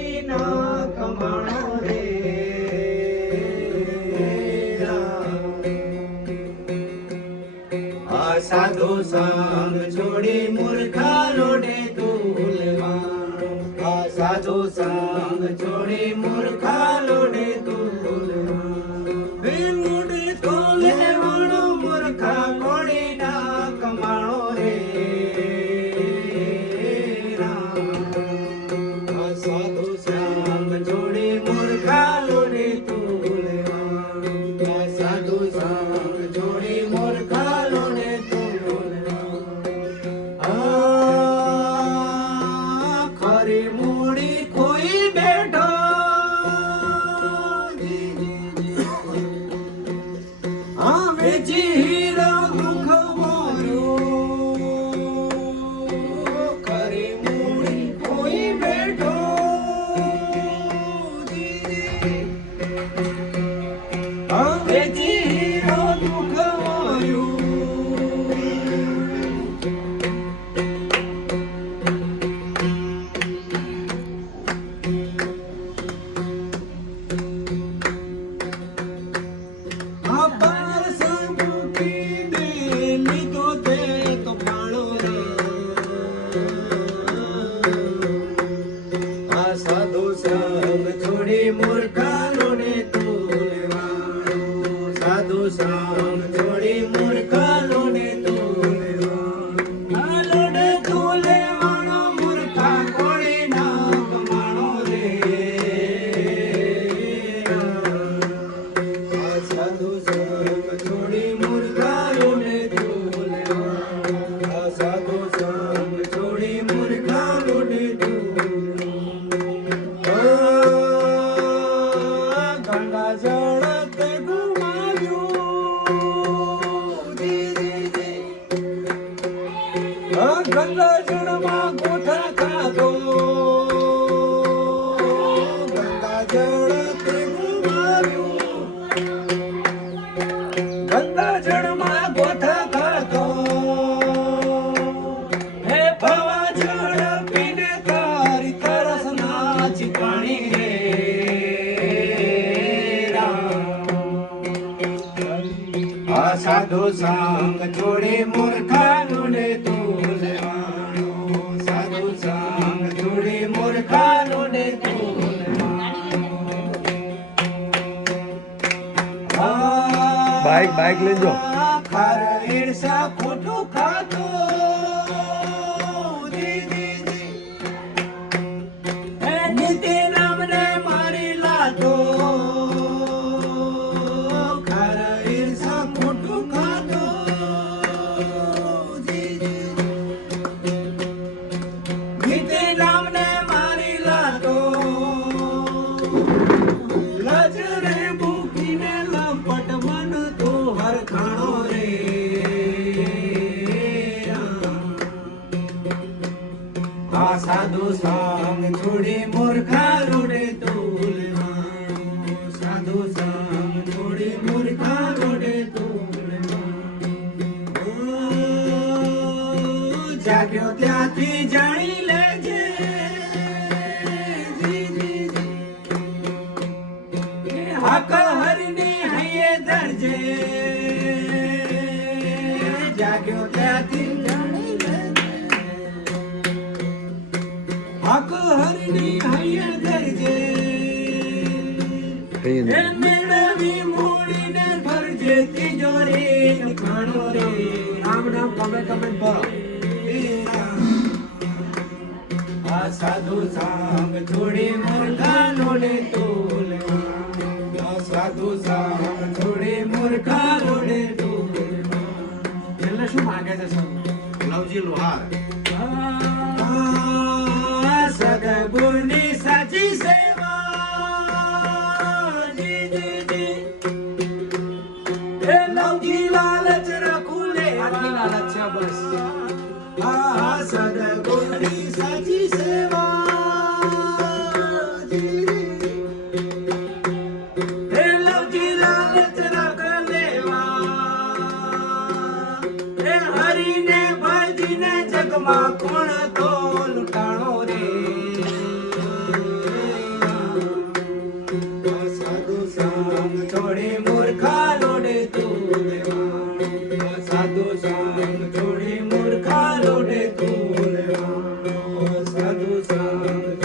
કોળી ના કમાણો રે આ સાધુ સંગ છોડી મૂર્ખા લોડે તુલવા આ સાધુ સંગ છોડી મૂર્ખા લોડે તુલવા લોડે તો લેવાણો મૂર્ખા કોળી ના કમાણો રે આ સાધુ સંગ છોડી મૂર્ખા લોડે તુલવા આ સાધુ સંગ છોડી મૂર્ખા લોડે તુલવા ખરી મૂડી કોઈ બેઠો વેચી હીરા મુખ મોર્યો ખરી મૂડી કોઈ બેઠો વેચી હીરા મુખ મોર્યો સાધુ સંગ છોડી મૂર્ખા લોડે તુલવા સાધુ સંગ છોડી મૂર્ખા લોડે તુલવા લોડે તુલેવાણો મૂર્ખા કોળી ના કમાણો રે સાધુ સંગ છોડી મૂર્ખા લોડે તુલવા સાધુ સંગ છોડી મૂર્ખા લોડે ગંગા જળ તે ગુમાવ્યું ગંગા જળમાં ગોથા ખાધો ગંગા જળ તે ગુમાવ્યું ગંગા જળમાં ગોથા ખાધો હે ભવા જળ પીને તારી તરસ નાચી પાણી રે આ સાધુ સંગ છોડી મૂર્ખા લોડે તુલવાનો સાધુ સંગ છોડી મૂર્ખા લોડે તુલવાનો બાઈક લેજો ખર ઈર્ષા ખોટું ખાતો નીતિ નામને મારી લાતો સાધુ સંગ છોડી મૂર્ખા લોડે તુલવા સાધુ સંગ છોડી મૂર્ખા લોડે તુલવા જાગ્યો ત્યાંથી જાણી લેજે હક હરની હૈયે ધરજે જાગ્યો ત્યાંથી હક હરની હૈયે ધરજે મેળવી મૂડીને ભરજે તિજોરી ખાણો રે રામ નામ કમેન્ટ ભરો આ સાધુ સંગ છોડી મૂર્ખા લોડે તુલવા સાધુ સંગ છોડી મૂર્ખા લોડે તુલવા એટલે શું માંગે છે લવજી લોહાર સદગુણની સાચી સેવા એ લવજી લાલચ રાખું લે આટલી લાલચ છે બસ સદગુણની સાચી સેવા એ લવજી લાલચ રાખ લેવા એ હરીને ભજીને જગમાં કોણ તો લૂંટાણો રે સાધુ સંગ છોડી મૂર્ખા લોડે તું લેવા સાધુ સંગ